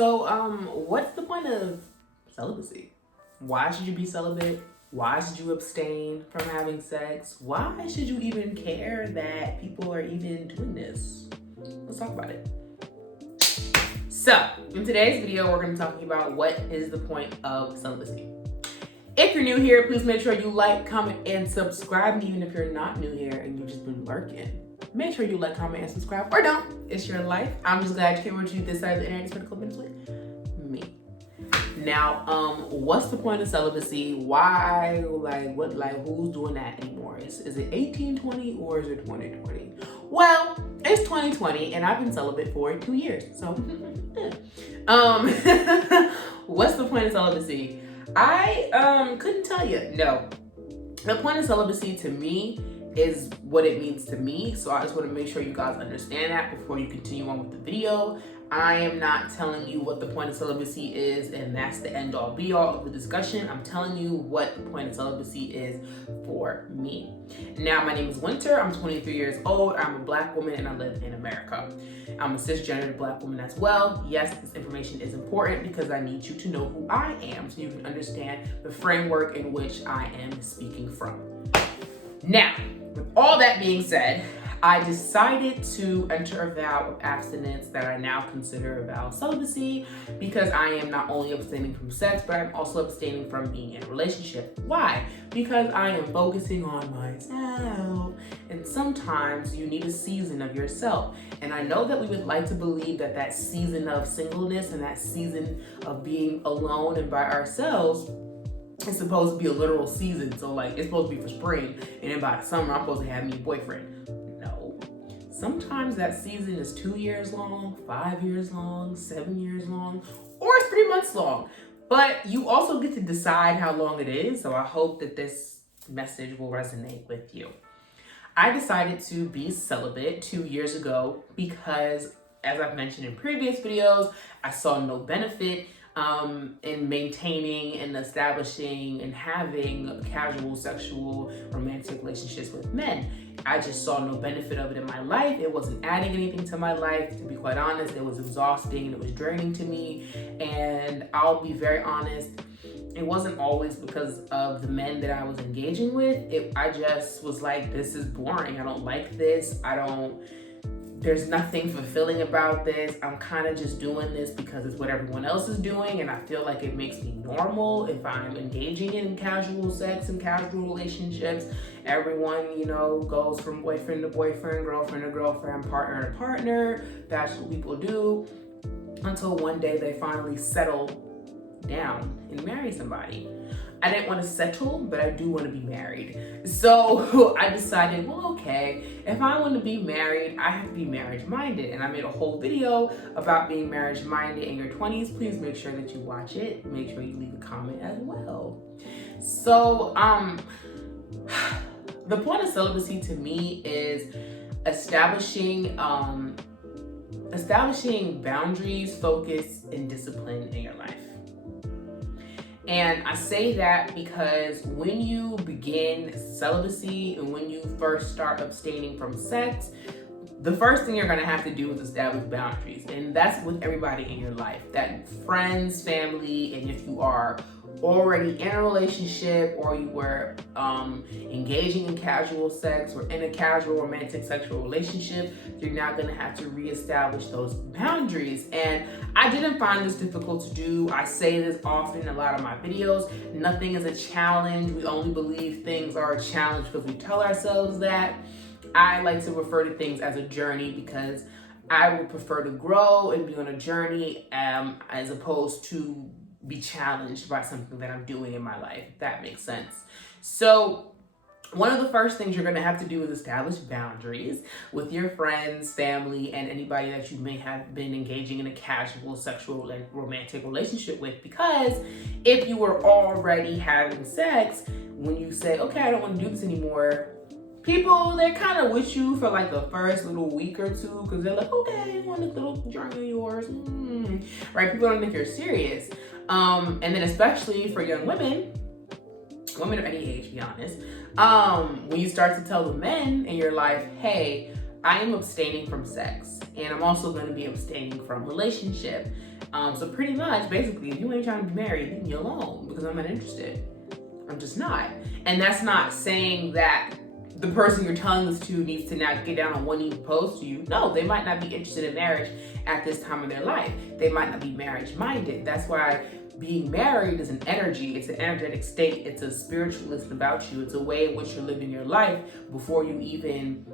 What's the point of celibacy? Why should you be celibate? Why should you abstain from having sex? Why should you even care that people are even doing this? Let's talk about it. So, in today's video, we're going to be talking about what is the point of celibacy. If you're new here, please make sure you like, comment, and subscribe. And even if you're not new here and you've just been lurking, make sure you like, comment, and subscribe, or don't. It's your life. I'm just glad you came with you this side of the internet to spend a couple minutes with me. Now, what's the point of celibacy? Why? Who's doing that anymore? Is it 1820 or is it 2020? Well, it's 2020 and I've been celibate for 2 years. So, what's the point of celibacy? I couldn't tell you. No. The point of celibacy to me is what it means to me. So I just want to make sure you guys understand that before you continue on with the video. I am not telling you what the point of celibacy is and that's the end all be all of the discussion. I'm telling you what the point of celibacy is for me. Now, my name is Winter. I'm 23 years old. I'm a Black woman and I live in America. I'm a cisgender Black woman as well. Yes, this information is important because I need you to know who I am so you can understand the framework in which I am speaking from. Now, with all that being said, I decided to enter a vow of abstinence that I now consider a vow of celibacy because I am not only abstaining from sex, but I'm also abstaining from being in a relationship. Why? Because I am focusing on myself. And sometimes you need a season of yourself. And I know that we would like to believe that that season of singleness and that season of being alone and by ourselves it's supposed to be a literal season. So it's supposed to be for spring. And then by the summer, I'm supposed to have me a boyfriend. No. Sometimes that season is 2 years long, 5 years long, 7 years long, or it's 3 months long. But you also get to decide how long it is. So I hope that this message will resonate with you. I decided to be celibate 2 years ago because, as I've mentioned in previous videos, I saw no benefit in maintaining and establishing and having casual sexual romantic relationships with men. I just saw no benefit of it in my life. It wasn't adding anything to my life. To be quite honest, it was exhausting and it was draining to me. And I'll be very honest, it wasn't always because of the men that I was engaging with. I just was like, this is boring. I don't like this. There's nothing fulfilling about this. I'm kind of just doing this because it's what everyone else is doing. And I feel like it makes me normal if I'm engaging in casual sex and casual relationships. Everyone, goes from boyfriend to boyfriend, girlfriend to girlfriend, partner to partner. That's what people do until one day they finally settle down and marry somebody. I didn't want to settle, but I do want to be married. So I decided, well, okay, if I want to be married, I have to be marriage-minded. And I made a whole video about being marriage-minded in your 20s. Please make sure that you watch it. Make sure you leave a comment as well. So, the point of celibacy to me is establishing boundaries, focus, and discipline in your life. And I say that because when you begin celibacy and when you first start abstaining from sex, the first thing you're going to have to do is establish boundaries. And that's with everybody in your life, that friends, family, and if you are already in a relationship or you were engaging in casual sex or in a casual romantic sexual relationship, you're now going to have to reestablish those boundaries. And I didn't find this difficult to do. I say this often in a lot of my videos. Nothing is a challenge. We only believe things are a challenge because we tell ourselves that. I like to refer to things as a journey because I would prefer to grow and be on a journey as opposed to be challenged by something that I'm doing in my life, if that makes sense. So one of the first things you're going to have to do is establish boundaries with your friends, family, and anybody that you may have been engaging in a casual sexual and romantic relationship with. Because if you were already having sex, when you say, okay, I don't want to do this anymore, people, they're kind of with you for the first little week or two because they're like, okay, you want this little journey of yours? Right? People don't think you're serious. And then especially for young women of any age, to be honest, when you start to tell the men in your life, hey, I am abstaining from sex, and I'm also going to be abstaining from relationship. So pretty much, basically, if you ain't trying to be married, leave me alone, because I'm not interested. I'm just not. And that's not saying that the person you're telling this to needs to now get down on one knee and propose to you. No, they might not be interested in marriage at this time of their life. They might not be marriage minded. That's why being married is an energy. It's an energetic state. It's a spiritualist about you. It's a way in which you're living your life before you even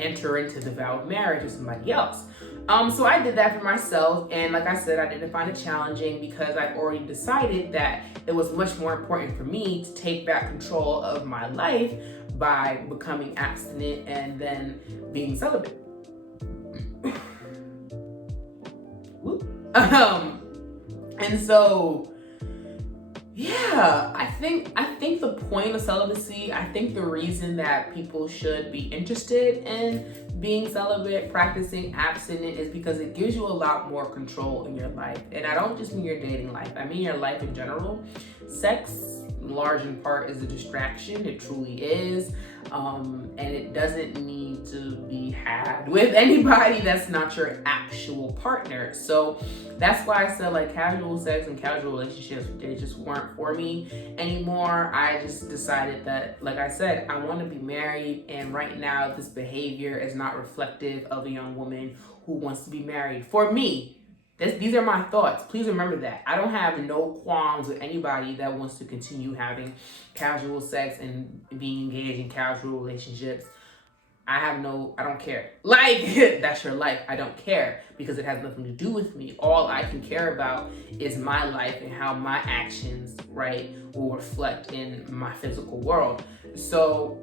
enter into the vow of marriage with somebody else. So I did that for myself, and like I said, I didn't find it challenging because I've already decided that it was much more important for me to take back control of my life by becoming abstinent and then being celibate. And so, yeah, I think the point of celibacy, I think the reason that people should be interested in being celibate, practicing abstinent, is because it gives you a lot more control in your life. And I don't just mean your dating life, I mean your life in general. Sex, large in part, is a distraction. It truly is. And it doesn't need to be had with anybody that's not your actual partner. So that's why I said, like, casual sex and casual relationships, they just weren't for me anymore. I just decided that, like I said, I want to be married, and right now this behavior is not reflective of a young woman who wants to be married. For me, these are my thoughts. Please remember that. I don't have no qualms with anybody that wants to continue having casual sex and being engaged in casual relationships. I don't care. Like, that's your life. I don't care, because it has nothing to do with me. All I can care about is my life and how my actions, right, will reflect in my physical world. So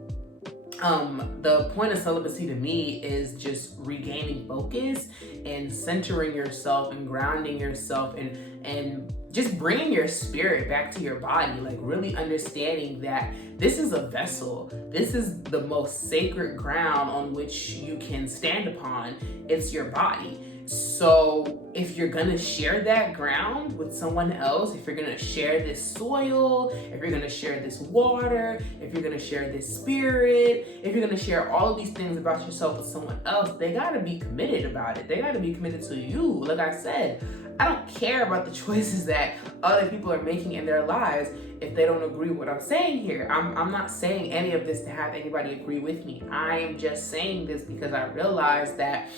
the point of celibacy to me is just regaining focus and centering yourself and grounding yourself and just bringing your spirit back to your body, like really understanding that this is a vessel. This is the most sacred ground on which you can stand upon. It's your body. So if you're gonna share that ground with someone else, if you're gonna share this soil, if you're gonna share this water, if you're gonna share this spirit, if you're gonna share all of these things about yourself with someone else, they gotta be committed about it. They gotta be committed to you. Like I said, I don't care about the choices that other people are making in their lives if they don't agree with what I'm saying here. I'm not saying any of this to have anybody agree with me. I am just saying this because I realized that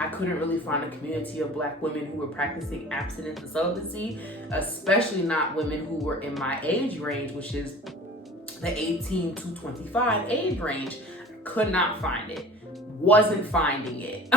I couldn't really find a community of Black women who were practicing abstinence and celibacy, especially not women who were in my age range, which is the 18 to 25 age range. Could not find it. Wasn't finding it.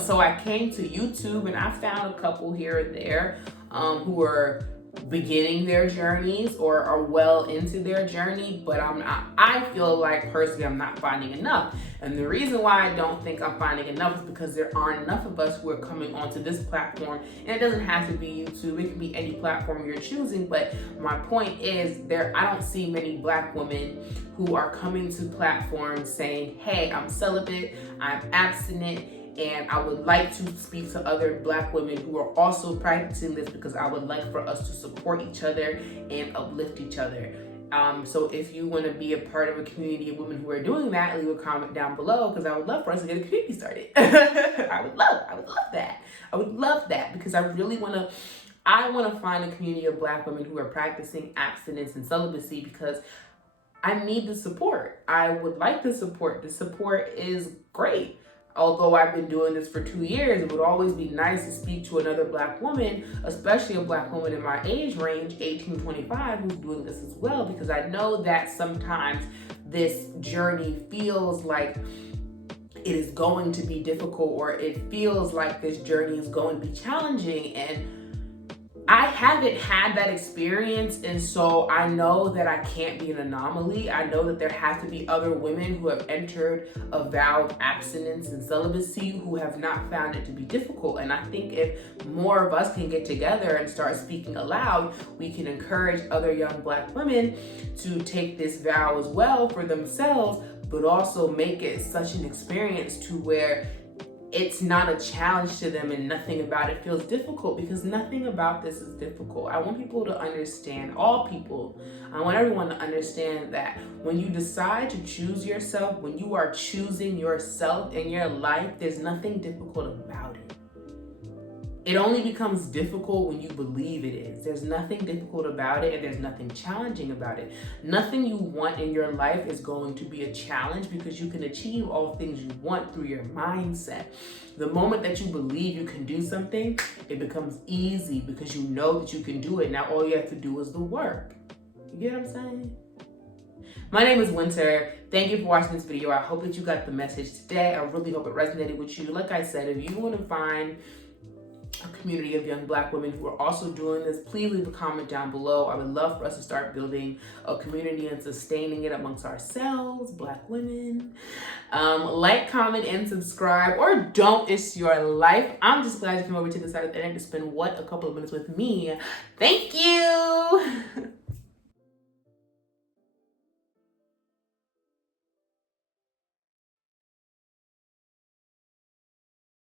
So I came to YouTube and I found a couple here and there who are beginning their journeys or are well into their journey, but I feel like personally I'm not finding enough. And the reason why I don't think I'm finding enough is because there aren't enough of us who are coming onto this platform. And it doesn't have to be YouTube, it can be any platform you're choosing. But my point is, I don't see many Black women who are coming to platforms saying, hey, I'm celibate, I'm abstinent, and I would like to speak to other Black women who are also practicing this, because I would like for us to support each other and uplift each other. So if you want to be a part of a community of women who are doing that, leave a comment down below, because I would love for us to get a community started. I would love that. I would love that, because I really want to find a community of Black women who are practicing abstinence and celibacy, because I need the support. I would like the support. The support is great. Although I've been doing this for 2 years, it would always be nice to speak to another Black woman, especially a Black woman in my age range, 18 to 25, who's doing this as well, because I know that sometimes this journey feels like it is going to be difficult, or it feels like this journey is going to be challenging, and I haven't had that experience, and so I know that I can't be an anomaly. I know that there have to be other women who have entered a vow of abstinence and celibacy who have not found it to be difficult. And I think if more of us can get together and start speaking aloud, we can encourage other young Black women to take this vow as well for themselves, but also make it such an experience to where it's not a challenge to them and nothing about it feels difficult, because nothing about this is difficult. I want people to understand, all people, I want everyone to understand that when you decide to choose yourself, when you are choosing yourself in your life, there's nothing difficult about it. It only becomes difficult when you believe it is. There's nothing difficult about it, and there's nothing challenging about it. Nothing you want in your life is going to be a challenge, because you can achieve all things you want through your mindset. The moment that you believe you can do something, it becomes easy because you know that you can do it. Now all you have to do is the work. You get what I'm saying? My name is Winter. Thank you for watching this video. I hope that you got the message today. I really hope it resonated with you. Like I said, if you want to find a community of young Black women who are also doing this, please leave a comment down below. I would love for us to start building a community and sustaining it amongst ourselves, Black women. Like, comment, and subscribe, or don't. It's your life. I'm just glad you came over to the side of the internet to spend a couple of minutes with me. Thank you.